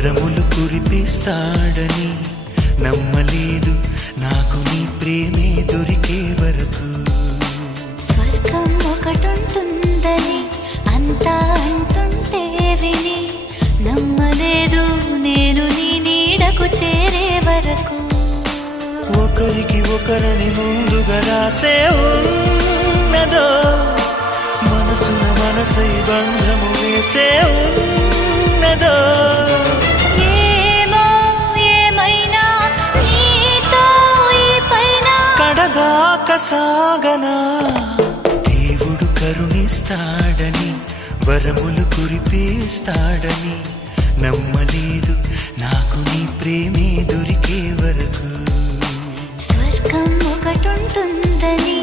వరములు కురిపిస్తాడని నమ్మలేదు నాకు నీ ప్రేమే దొరికే వరకు. స్వర్గం ఒకటుంటుందని అంతా అంటుంటే విని నమ్మలేదు నేను నీ నీడకు చేరే వరకు. ఒకరికి ఒకరని ముందుగా రాసే ఉన్నదో మనసున మనసై బంధము వేసే ఉన్నదో. ఏమో ఏమైనా నీతో ఈ పైన కడగాక సాగనా దేవుడు కరుణిస్తాడని వరములు కురిపిస్తాడని నమ్మలేదు నాకు నీ ప్రేమే దొరికే వరకు. స్వర్గం ఒకటుంటుందని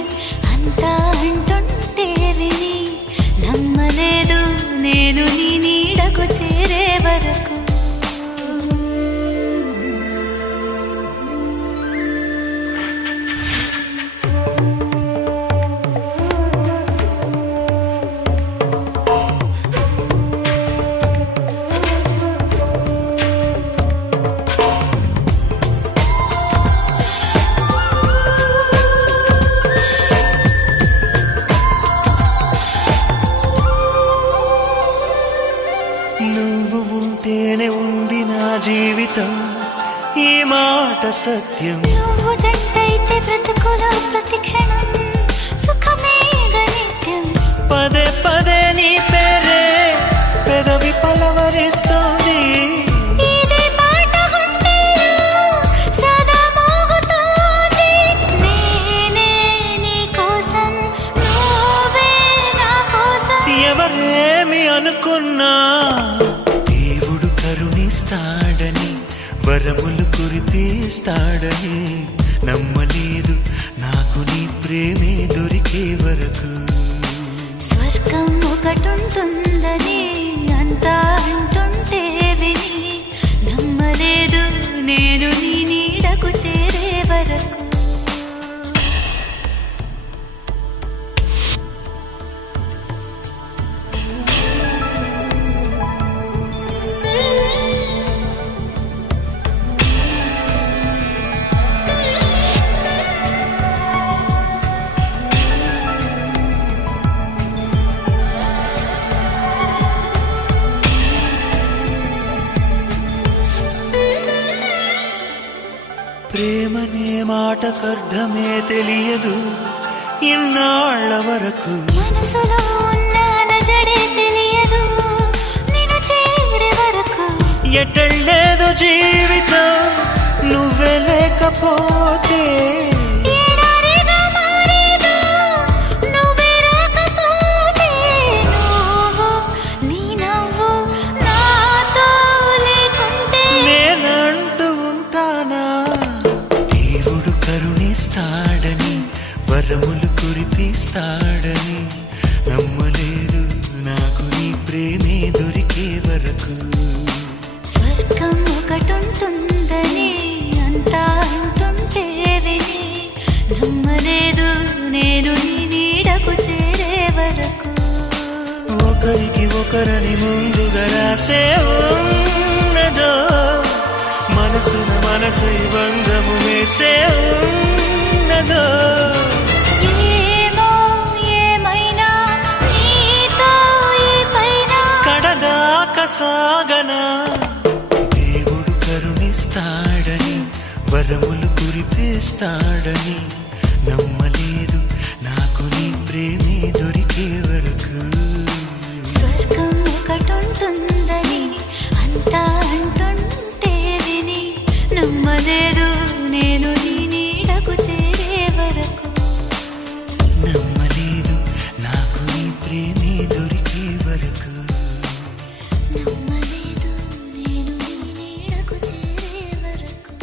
అంతా అంటుంటే విని నమ్మలేదు నేను నీ నీడకు చేరే వరకు. నువ్వు ఉంటేనే ఉంది నా జీవితం ఈ మాట సత్యం. నువ్వు జంటైతే బ్రతుకులో ప్రతి క్షణం సుఖమే నిత్యం. పదే పదే నీ పేరే పెదవి పలవరిస్తోంది. ఇదే పాట గుండెలో సదా మోగుతోంది. నేనే నీ కోసం నువ్వే నా కోసం. ఎవరేమి అనుకున్నా దేవుడు కరుణిస్తాడని వరములు కురిపిస్తాడని నమ్మలేదు నాకు నీ ప్రేమే దొరికే వరకు. స్వర్గం ఒకటుంటుందని అంతా అంటుంటే విని నమ్మలేదు నేను నీ నీడకు చేరే వరకు. ప్రేమనే మాటకర్థమే తెలియదు ఇన్నాళ్ల వరకు. మనసులో ఉన్న అలజడే తెలియదు నిన్ను చేరే వరకు. ఎటళ్ళేదో జీవితం నువ్వే లేకపోతే. ఎడారిగా మారేదో నువ్వే రాకపోతే. నువ్వు నీ నవ్వు నాతో లేకుంటే నేనంటూ ఉంటానా దేవుడు కరుణిస్తాడని వరములు కురిపిస్తాడని నమ్మలేదు నాకు నీ ప్రేమే దొరికే వరకు. స్వర్గం ఒకటుంటుందని అంతా అంటుంటే విని నమ్మలేదు నేను నీ నీడకు చేరే వరకు. ఒకరికి ఒకరని ముందుగా రాసే ఉన్నదో మనసున మనసై బంధము వేసే ఉన్నదో. ఏమో ఏమైనా నీతో ఈ పైన కడదాక సాగనా దేవుడు కరుణిస్తాడని వరములు కురిపిస్తాడని నమ్మలేదు నాకు నీ ప్రేమే దొరికే వరకు. స్వర్గం ఒకటుంటుందని అంతా అంటుంటే విని నమ్మలేదు నేను నీ నీడకు చేరే వరకు. నమ్మలేదు నాకు నీ ప్రేమే దొరికే వరకు. నమ్మలేదు నేను నీ నీడకు చేరే వరకు.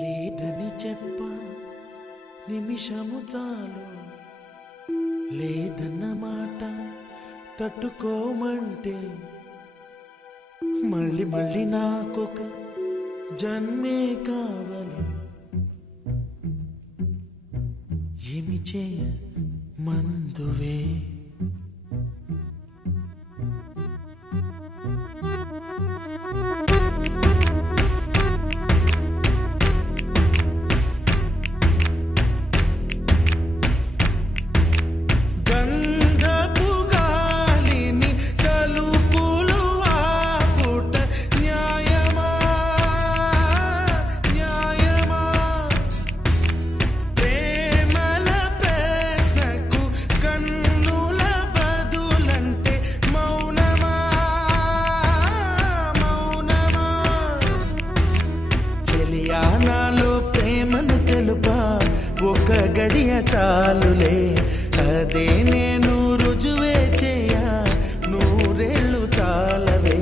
లేదని చెప్ప నిమిషము చాలు లేదన్న మాట తట్టుకోమంటే మళ్ళీ మళ్ళీ నాకొక జన్మే కావాలి ఏమి చేయ మందువే నాలో ప్రేమను తెలుపా ఒక గడియ చాలులే అదే నేను రుజువే చేయ నూరేళ్ళు చాలవే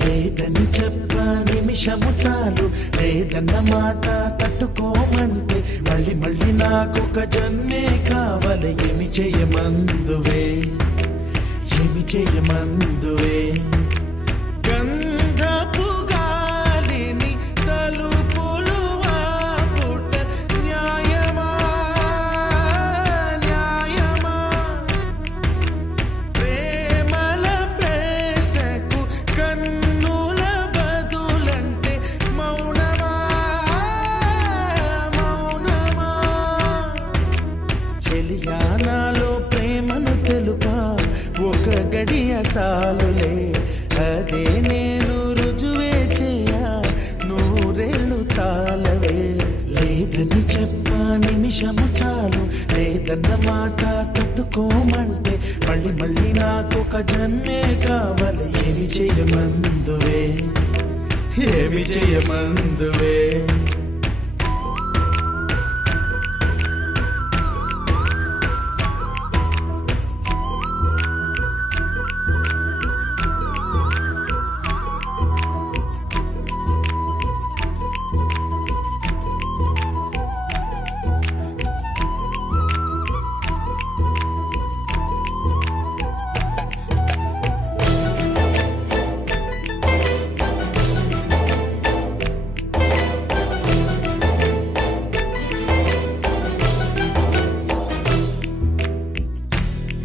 లేదని చెప్ప నిమిషము చాలు లేదన్న మాట తట్టుకోమంటే మళ్ళీ మళ్ళీ నాకొక జన్మే కావాలి ఏమి చేయమందువే ఏమి చేయమందువే గంధపు గాలిని తలుపులు వాపుట న్యాయమా న్యాయమా ప్రేమల ప్రశ్నకు కన్నుల బదులంటే మౌనమా మౌనమా చెలియా నాలో ప్రేమను తెలుపా ఒక గడియ చాలులే అదే నేను రుజువే చేయ నూరేళ్ళు చాలవే లేదని చెప్ప నిమిషము చాలు లేదన్న మాట తట్టుకోమంటే మళ్ళీ మళ్ళీ నాకొక జన్మే కావాలి ఏమి చేయమందువే ఏమి చేయమందువే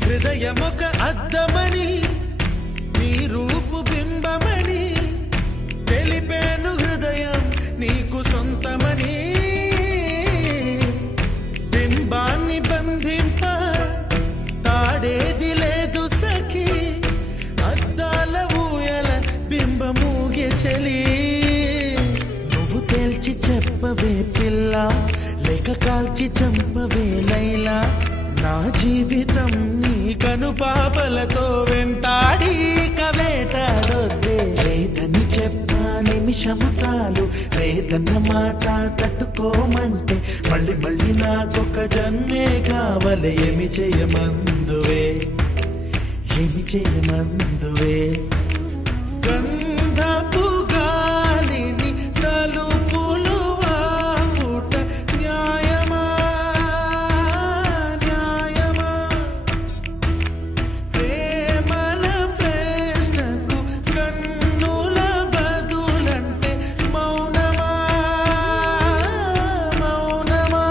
హృదయమొక అద్దమని నీ రూపు బింబమని తెలిపేను హృదయం నీకు సొంతమని బింబాన్ని బంధింప తాడేది లేదు సఖి అద్దాల ఊయల బింబమూగే చలి నువ్వు తేల్చి చెప్పవే పిల్ల లేక కాల్చి చంపవే లైలా నా జీవితం నీ కనుపాపలతో వెంటాడి కవేటాడొద్దే లేదని చెప్ప నిమిషము చాలు లేదన్న మాట తట్టుకోమంటే మళ్ళీ మళ్ళీ నాకొక జన్మే కావాలి ఏమి చేయమందువే ఏమి చేయమందువే గంధపు గాలిని తలుపులు వాపుట న్యాయమా న్యాయమా ప్రేమల ప్రశ్నకు కన్నుల బదులంటే మౌనమా మౌనమా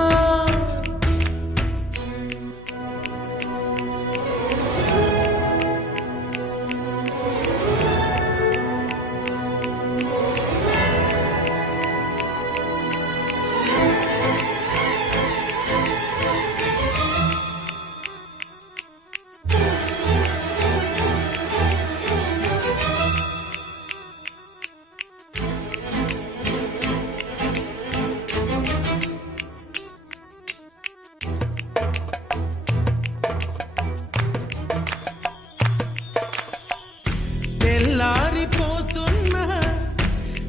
తెల్లారిపోతున్నా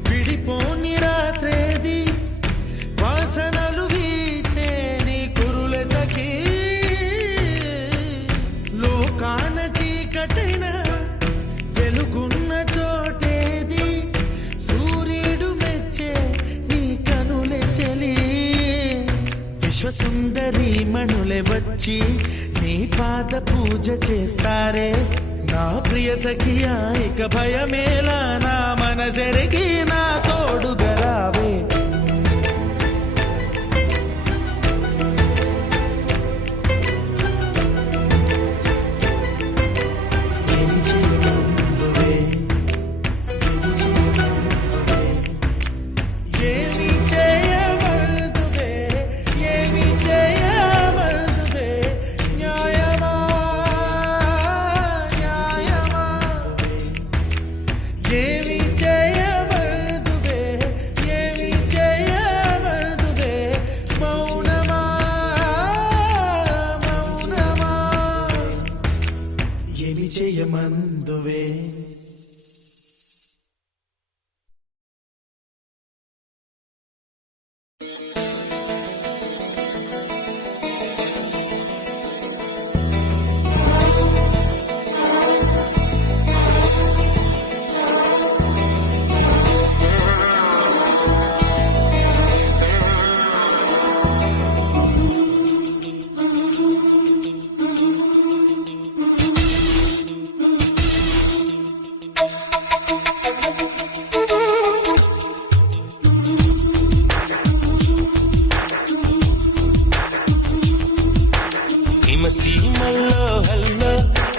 విడిపోని రాత్రేది వాసనలు వీచే నీ కురుల సఖీ లోకాన చీకటైన వెలుగున్న చోటేది సూర్యుడు మెచ్చే నీ కనులే చెలి విశ్వసుందరి మణులే వచ్చి నీ పాద పూజ చేస్తారే నా ప్రియ సఖియా ఇక భయమేలా నా మనసెరిగి నా తోడుగా రావే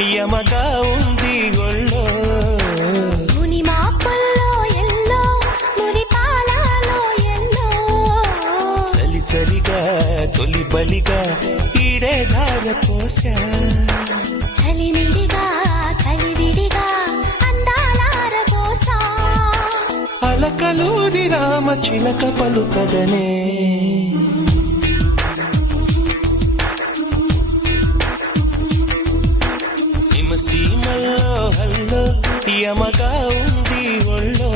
యమగా ఉంది ఒళ్ళో ముని మాపుల్లో ఎల్లో మురిపాలలో ఎల్లో చలి చలిగా తొలి బలిగా ఈడే ధార పోసా చలిమిడిగా కలివిడిగా అందాలార పోసా అలకలూరి రామ చిలక పలుకదనే సీమల్లో హల్లో యమగా ఉంది ఒళ్ళో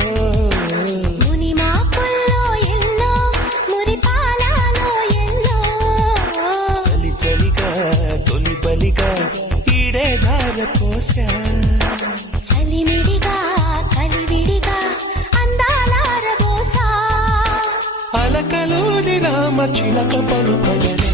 ముని మాపుల్లో ఎల్లో మురిపాలలో ఎల్లో చలి చలిగా తొలి బలిగా ఈడే ధార పోసా చలిమిడిగా కలివిడిగా అందాలార పోసా అలకలూరి రామ చిలక పలుకదనే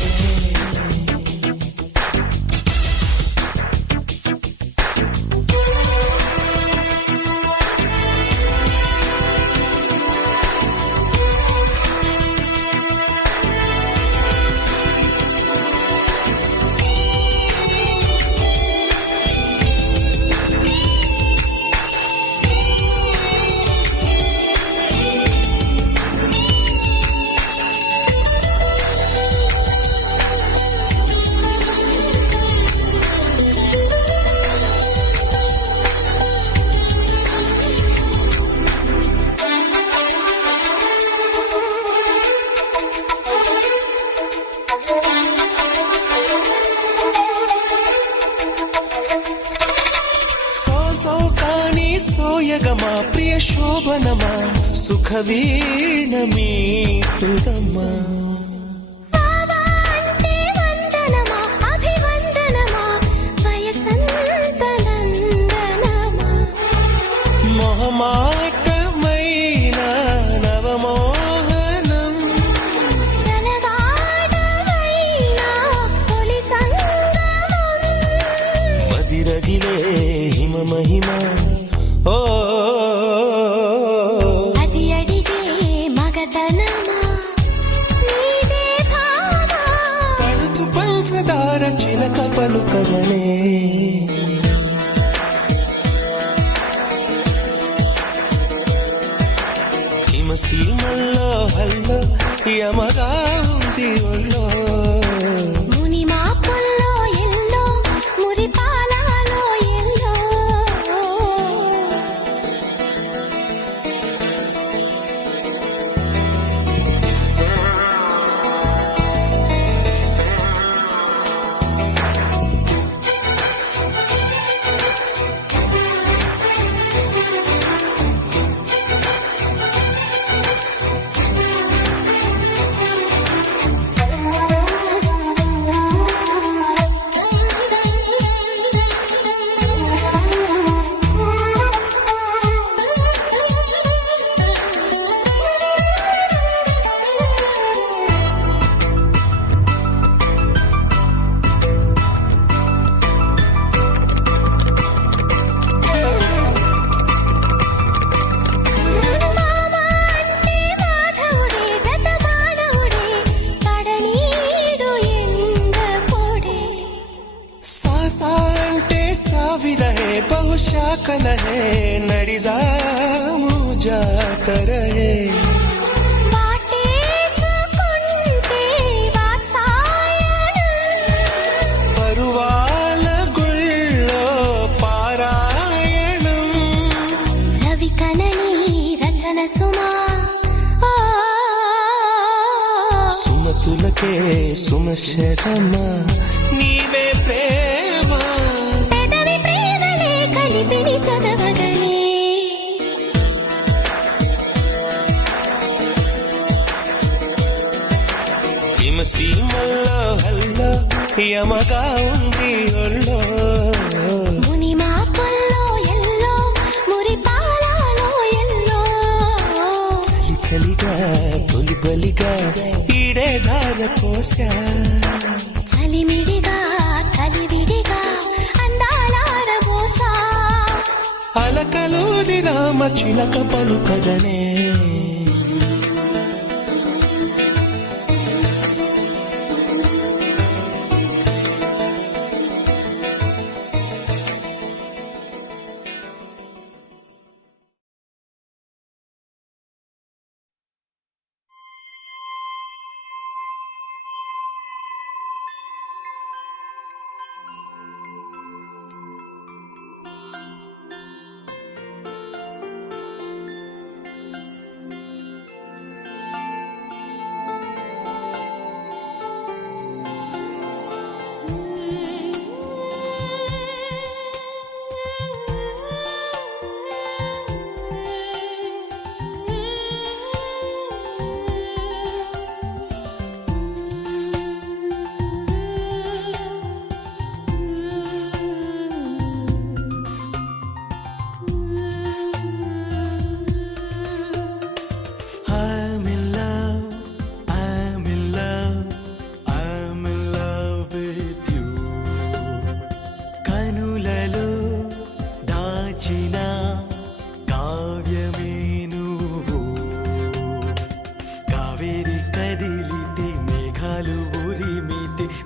సోయగమా ప్రియ శోభనమా సుఖ వీణమీటుదమ్మా మొహమాటమైన నవమోహనం మదిరగిలే హిమ మహిమ ఓ అది అడిగే మగతనమా నీదే భావా పడుచు పంచదార చిలక పలుకదనే హిమసీమల్లో హల్లో యమగా ఉంది ఒళ్ళో ముని మాపుల్లో ఎల్లో మురిపాలలో ఎల్లో ಸಾಂಟೆ ಸಾವಿರಹೆ ಬಹುಶಾಕಲಹೆ ನಡಿಜಾಮು ಜಾತರಹೆ ಪರುವಾಲ ಗುಳ್ಳೋ ಪಾರಾಯಣಂ రవి కనని రచన సుమా సుమతులకే సుమశతమ నీవే ప్రేమ పెదవి ప్రేమలే కలిపిని చదవగలే హిమసీమల్లో హల్లో యమగా ఉంది ఒళ్ళో ముని మాపుల్లో ఎల్లో మురిపాలలో ఎల్లో చలి చలిగా తొలి బలిగా ఈడే ధార పోసా చలిమిడిగా కలివిడిగా అందాలార పోసా అలకలూరి రామ చిలక పలుకదనే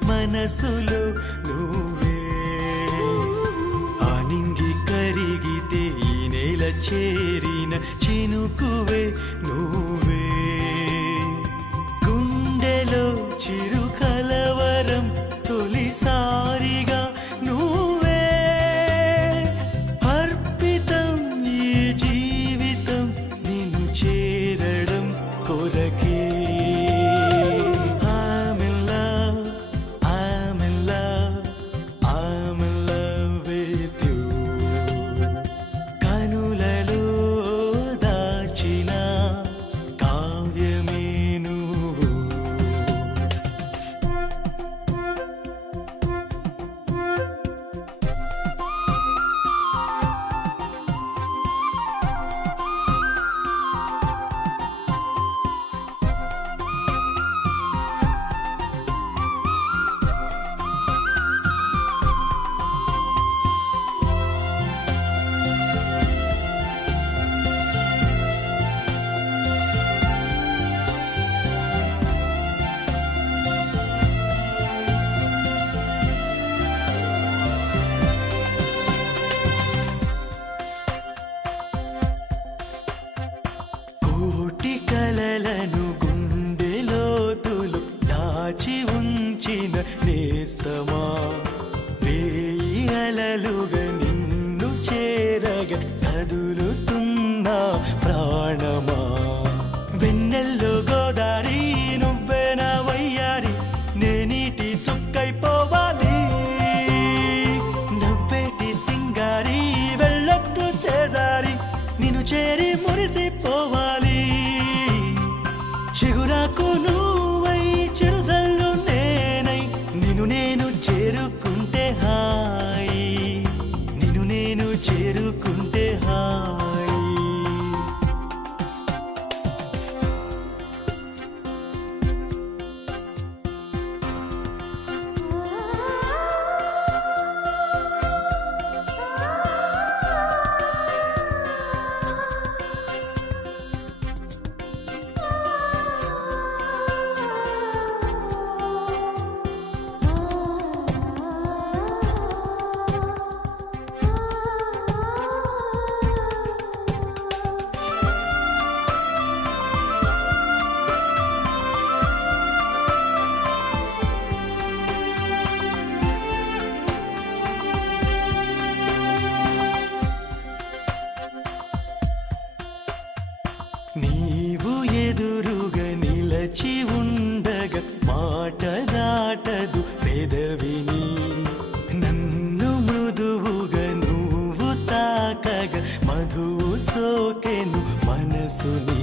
మనసులో నువ్వే ఆనింగి కరిగితే ఈ నేల చేరిన చినుకువే నువ్వే గుండెలో చిరు కలవరం తొలిసారిగా నువ్వే అర్పితం ఈ జీవితం నిన్ను చేరడం కొరకే కలలను గుండెలోతులు దాచి ఉంచిన నేస్తమా వేయి అలలుగా నిన్ను చేరగా కదులుతున్న ప్రాణమా వెన్నెల్లో గోదారి నువ్వే నా వయ్యారి నేనీటి చుక్కైపోవాలి నవ్వేటి సింగారి వెళ్ళొద్దు చేజారి నిన్ను చేరి మురిసిపోవాలి చిగురాకు నువ్వై చిరుజల్లు నేనై నిన్ను నేను చేరుకుంటే హాయి నిన్ను నేను చేరుకుంటే హాయి నీవు ఎదురుగా నిలచి ఉండగా మాట దాటదు పెదవిని నన్ను మృదువుగా నువ్వు తాకగా మధువు సోకెను మనసుని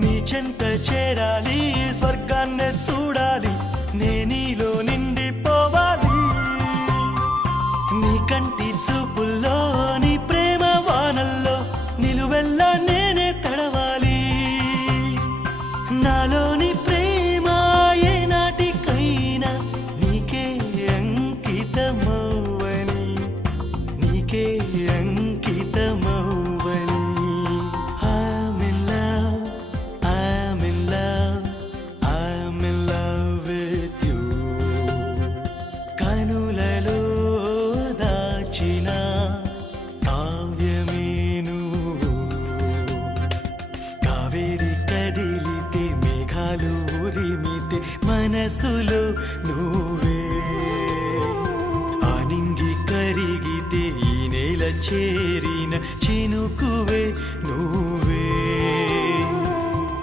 నీ చెంత చేరాలి స్వర్గాన్ని చూడాలి నేనీలో నిండిపోవాలి నీ కంటి చూపుల్లో నీ ప్రేమ వానల్లో నిలువెల్లా నేనే తడవాలి నాలోని ప్రేమ ఏనాటికైనా నీకే అంకితమవ్వని నీకే అంకితమవ్వని I'm in love, I'm in love, I'm in love with you కనులలో దాచిన కావ్యమే నువ్వు కావేరి కదిలితే మేఘాలు ఉరిమితే మనసులో నువ్వే చేరిన చినుకువే నువ్వే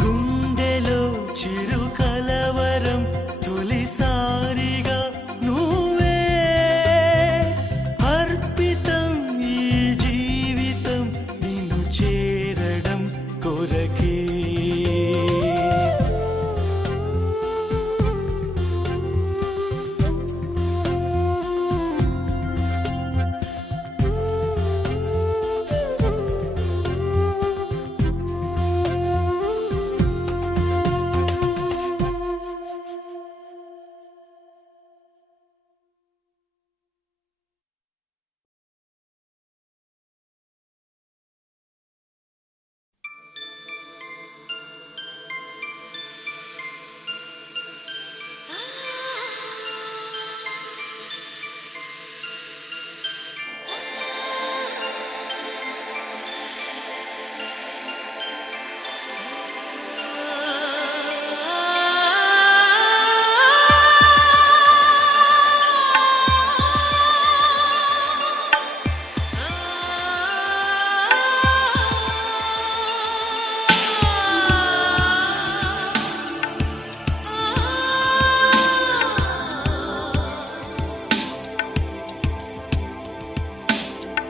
గుండెలో చిరు కలవరం తొలిసారిగా నువ్వే అర్పితం ఈ జీవితం నిన్ను చేరడం కొరకే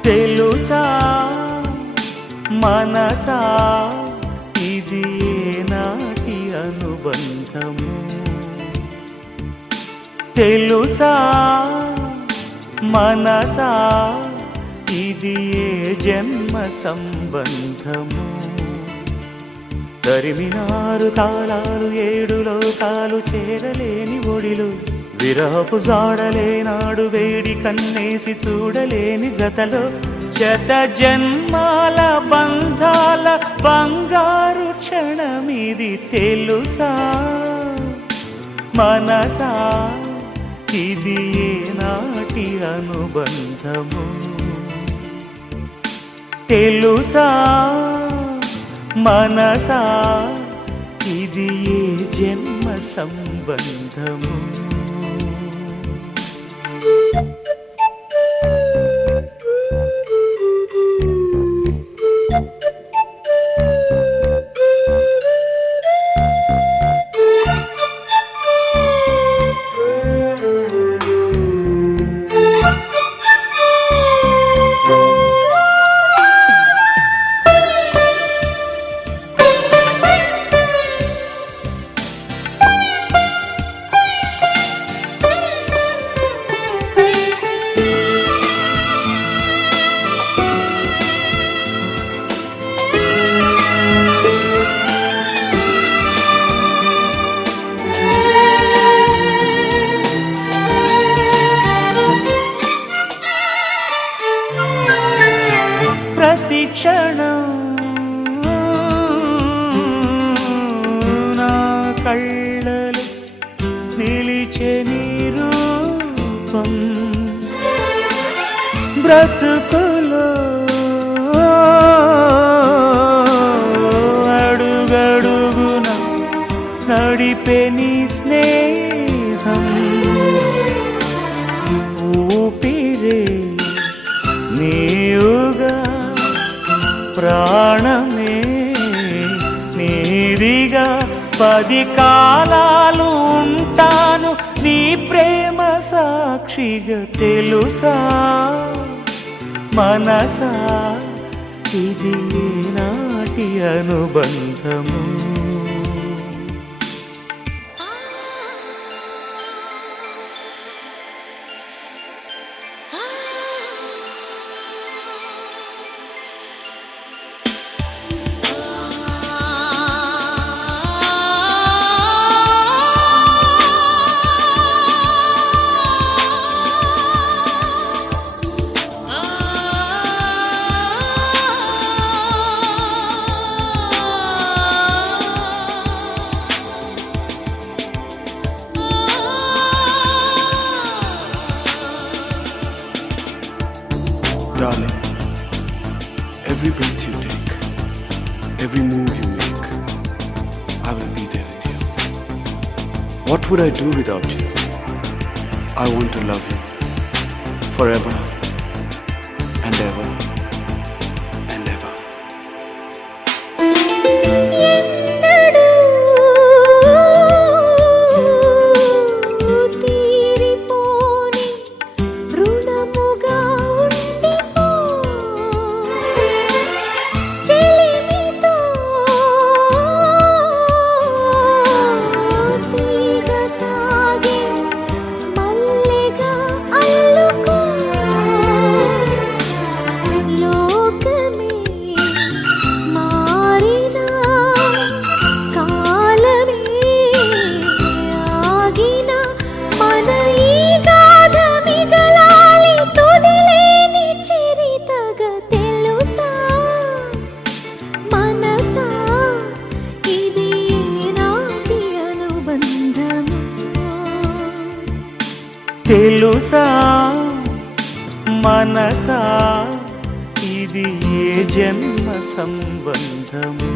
తెలుసా మనసా ఇది ఏనాటి అనుబంధము తెలుసా మనసా ఇది ఏ జన్మ సంబంధము తరిమినారు తాళాలు ఏడు లోకాలు చేరలేని ఒడిలు విరహపు జాడలేనాడు వేడి కన్నేసి చూడలేని జతలో శత జన్మాల బంధాల బంగారు క్షణమిది తెలుసా మనసా ఇది ఏనాటి అనుబంధము తెలుసా మనసా ఇది ఏ జన్మ సంబంధము క్షణం నా కళ్ళలో నిలిచే నీ రూపం బ్రతుకులో అడుగడుగున నడిపే నీ స్నేహం ఊపిరే నీవుగా ప్రాణమే నీదిగా 10 కాలాలు ఉంటాను నీ ప్రేమ సాక్షిగా తెలుసా మనసా ఇది నాటి అనుబంధము Darling, every breath you take, every move you make, I will be there with you. What would I do without you? I want to love you forever and ever. తెలుసా మనసా ఇది ఏ జన్మ సంబంధము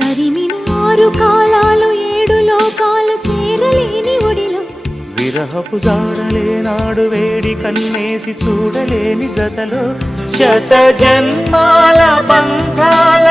తరిమిన 6 కాలాలు 7 లోకాలు చేరలేని ఒడిలో విరహపు జాడలేనాడు వేడి కన్నేసి చూడలేని జతలో శత జన్మాల బంధాల